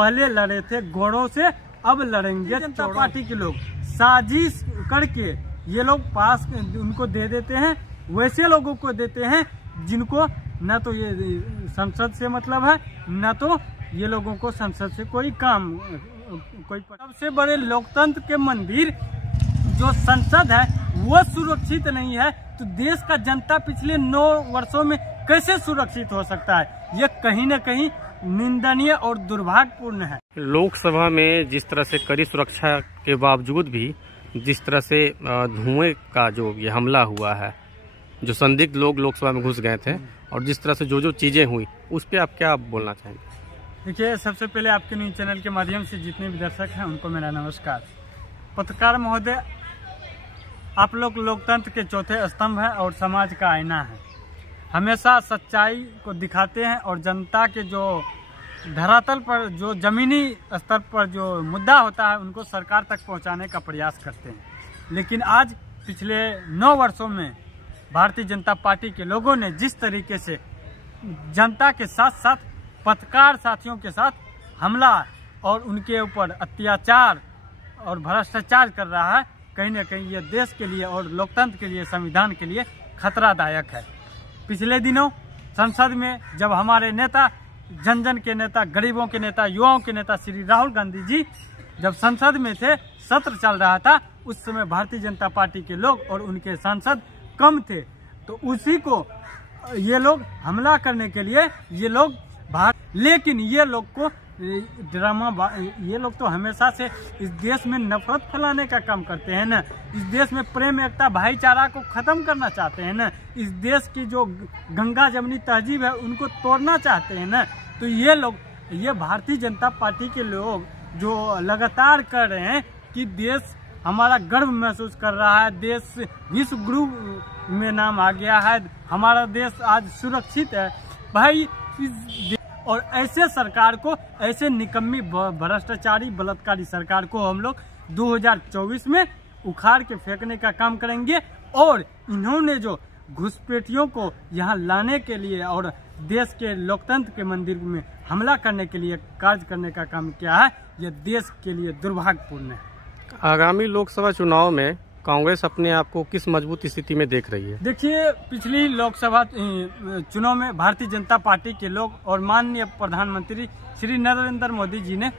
पहले लड़े थे घोड़ों से, अब लड़ेंगे जनता पार्टी के लोग। साजिश करके ये लोग पास उनको दे देते हैं, वैसे लोगों को देते हैं जिनको न तो ये संसद से मतलब है, न तो ये लोगों को संसद से कोई काम कोई। सबसे बड़े लोकतंत्र के मंदिर जो संसद है वो सुरक्षित नहीं है, तो देश का जनता पिछले 9 वर्षों में कैसे सुरक्षित हो सकता है? ये कहीं न कहीं निंदनीय और दुर्भाग्यपूर्ण है। लोकसभा में जिस तरह से कड़ी सुरक्षा के बावजूद भी जिस तरह से धुएं का जो ये हमला हुआ है, जो संदिग्ध लोग लोकसभा में घुस गए थे, और जिस तरह से जो चीजें हुई, उस पर आप क्या बोलना चाहेंगे? देखिए, सबसे पहले आपके न्यूज चैनल के माध्यम से जितने भी दर्शक हैं उनको मेरा नमस्कार। पत्रकार महोदय, आप लोग लोकतंत्र के चौथे स्तंभ हैं और समाज का आईना है। हमेशा सच्चाई को दिखाते हैं और जनता के जो धरातल पर, जो जमीनी स्तर पर जो मुद्दा होता है, उनको सरकार तक पहुंचाने का प्रयास करते हैं। लेकिन आज पिछले 9 वर्षों में भारतीय जनता पार्टी के लोगों ने जिस तरीके से जनता के साथ साथ पत्रकार साथियों के साथ हमला और उनके ऊपर अत्याचार और भ्रष्टाचार कर रहा है, कहीं न कहीं ये देश के लिए और लोकतंत्र के लिए, संविधान के लिए खतरादायक है। पिछले दिनों संसद में जब हमारे नेता, जन जन के नेता, गरीबों के नेता, युवाओं के नेता श्री राहुल गांधी जी जब संसद में थे, सत्र चल रहा था, उस समय भारतीय जनता पार्टी के लोग और उनके सांसद कम थे, तो उसी को ये लोग हमला करने के लिए ये लोग लेकिन ये लोग को ड्रामा, ये लोग तो हमेशा से इस देश में नफरत फैलाने का काम करते हैं ना, इस देश में प्रेम, एकता, भाईचारा को खत्म करना चाहते हैं ना, इस देश की जो गंगा जमनी तहजीब है उनको तोड़ना चाहते हैं ना। तो ये लोग, ये भारतीय जनता पार्टी के लोग जो लगातार कर रहे हैं कि देश हमारा गर्व महसूस कर रहा है, देश विश्व गुरु में नाम आ गया है, हमारा देश आज सुरक्षित है भाई। और ऐसे सरकार को, ऐसे निकम्मी भ्रष्टाचारी बलात्कारी सरकार को हम लोग 2024 में उखाड़ के फेंकने का काम करेंगे। और इन्होंने जो घुसपैठियों को यहाँ लाने के लिए और देश के लोकतंत्र के मंदिर में हमला करने के लिए कार्य करने का काम किया है, यह देश के लिए दुर्भाग्यपूर्ण है। आगामी लोकसभा चुनाव में कांग्रेस अपने आप को किस मजबूत स्थिति में देख रही है? देखिए, पिछली लोकसभा चुनाव में भारतीय जनता पार्टी के लोग और माननीय प्रधानमंत्री श्री नरेंद्र मोदी जी ने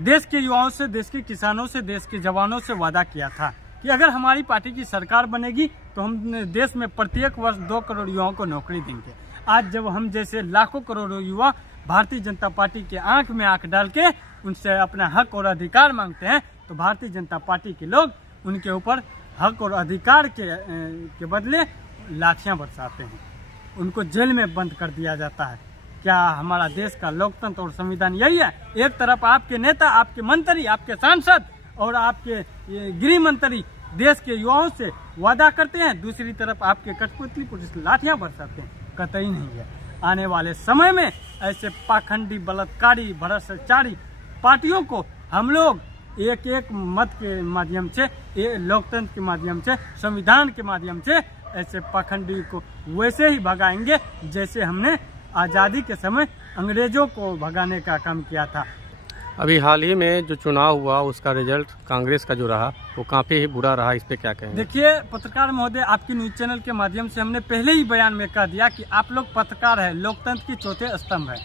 देश के युवाओं से, देश के किसानों से, देश के जवानों से वादा किया था कि अगर हमारी पार्टी की सरकार बनेगी तो हम देश में प्रत्येक वर्ष 2 करोड़ युवाओं को नौकरी देंगे। आज जब हम जैसे लाखों करोड़ों युवा भारतीय जनता पार्टी के आंख में आंख डाल के उनसे अपना हक और अधिकार मांगते हैं, तो भारतीय जनता पार्टी के लोग उनके ऊपर हक और अधिकार के बदले लाठियां बरसाते हैं, उनको जेल में बंद कर दिया जाता है। क्या हमारा देश का लोकतंत्र और संविधान यही है? एक तरफ आपके नेता, आपके मंत्री, आपके सांसद और आपके गृह मंत्री देश के युवाओं से वादा करते हैं, दूसरी तरफ आपके कठपुतली पुलिस लाठियां बरसाते हैं। कतई नहीं है। आने वाले समय में ऐसे पाखंडी, बलात्कारी, भ्रष्टाचारी पार्टियों को हम लोग एक एक मत के माध्यम से, लोकतंत्र के माध्यम से, संविधान के माध्यम से ऐसे पाखंडी को वैसे ही भगाएंगे जैसे हमने आज़ादी के समय अंग्रेजों को भगाने का काम किया था। अभी हाल ही में जो चुनाव हुआ उसका रिजल्ट कांग्रेस का जो रहा वो काफी ही बुरा रहा, इस पे क्या कहेंगे? देखिए पत्रकार महोदय, आपके न्यूज चैनल के माध्यम से हमने पहले ही बयान में कह दिया कि आप लोग पत्रकार है, लोकतंत्र के चौथे स्तंभ है,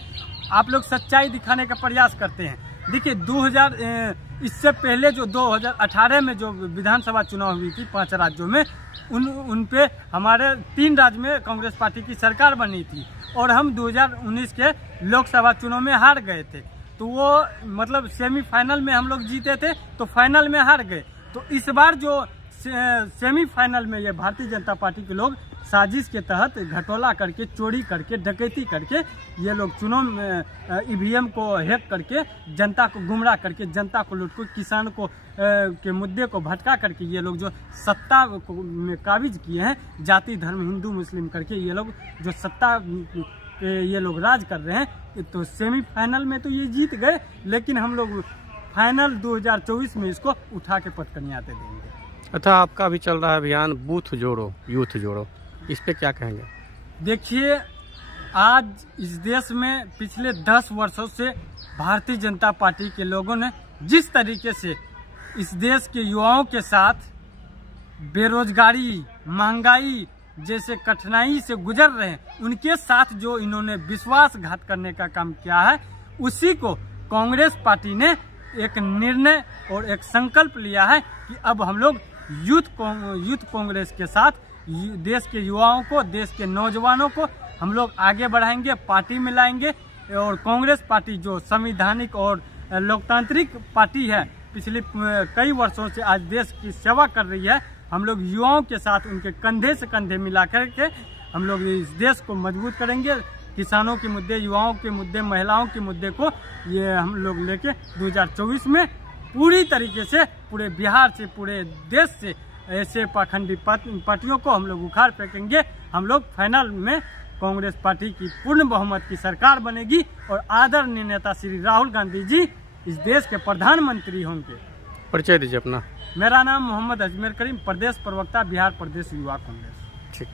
आप लोग सच्चाई दिखाने का प्रयास करते हैं। देखिए इससे पहले जो 2018 में जो विधानसभा चुनाव हुई थी 5 राज्यों में, उन पे हमारे 3 राज्य में कांग्रेस पार्टी की सरकार बनी थी और हम 2019 के लोकसभा चुनाव में हार गए थे। तो वो मतलब सेमीफाइनल में हम लोग जीते थे तो फाइनल में हार गए। तो इस बार जो सेमीफाइनल में ये भारतीय जनता पार्टी के लोग साजिश के तहत घटोला करके, चोरी करके, डकैती करके ये लोग चुनाव में ईवीएम को हैक करके, जनता को गुमराह करके, जनता को लूट को, किसान को के मुद्दे को भटका करके ये लोग जो सत्ता में काबिज किए हैं, जाति धर्म हिंदू मुस्लिम करके ये लोग जो सत्ता पे ये लोग राज कर रहे हैं, तो सेमीफाइनल में तो ये जीत गए, लेकिन हम लोग फाइनल 2024 में इसको उठा के पटकनियाते देंगे। अच्छा, आपका अभी चल रहा है अभियान बूथ जोड़ो यूथ जोड़ो, इस पे क्या कहेंगे? देखिए, आज इस देश में पिछले 10 वर्षों से भारतीय जनता पार्टी के लोगों ने जिस तरीके से इस देश के युवाओं के साथ बेरोजगारी, महंगाई जैसे कठिनाई से गुजर रहे हैं, उनके साथ जो इन्होंने विश्वासघात करने का काम किया है, उसी को कांग्रेस पार्टी ने एक निर्णय और एक संकल्प लिया है कि अब हम लोग यूथ कांग्रेस के साथ देश के युवाओं को, देश के नौजवानों को हम लोग आगे बढ़ाएंगे, पार्टी में लाएंगे। और कांग्रेस पार्टी जो संवैधानिक और लोकतांत्रिक पार्टी है, पिछले कई वर्षों से आज देश की सेवा कर रही है, हम लोग युवाओं के साथ उनके कंधे से कंधे मिला करके हम लोग इस देश को मजबूत करेंगे। किसानों के मुद्दे, युवाओं के मुद्दे, महिलाओं के मुद्दे को ये हम लोग लेके 2024 में पूरी तरीके से पूरे बिहार से, पूरे देश से ऐसे पाखंडी पार्टियों को हम लोग उखाड़ फेंकेंगे। हम लोग फाइनल में कांग्रेस पार्टी की पूर्ण बहुमत की सरकार बनेगी और आदरणीय नेता श्री राहुल गांधी जी इस देश के प्रधानमंत्री होंगे। परिचय दीजिए अपना। मेरा नाम मोहम्मद अजमेर करीम, प्रदेश प्रवक्ता, बिहार प्रदेश युवा कांग्रेस। ठीक।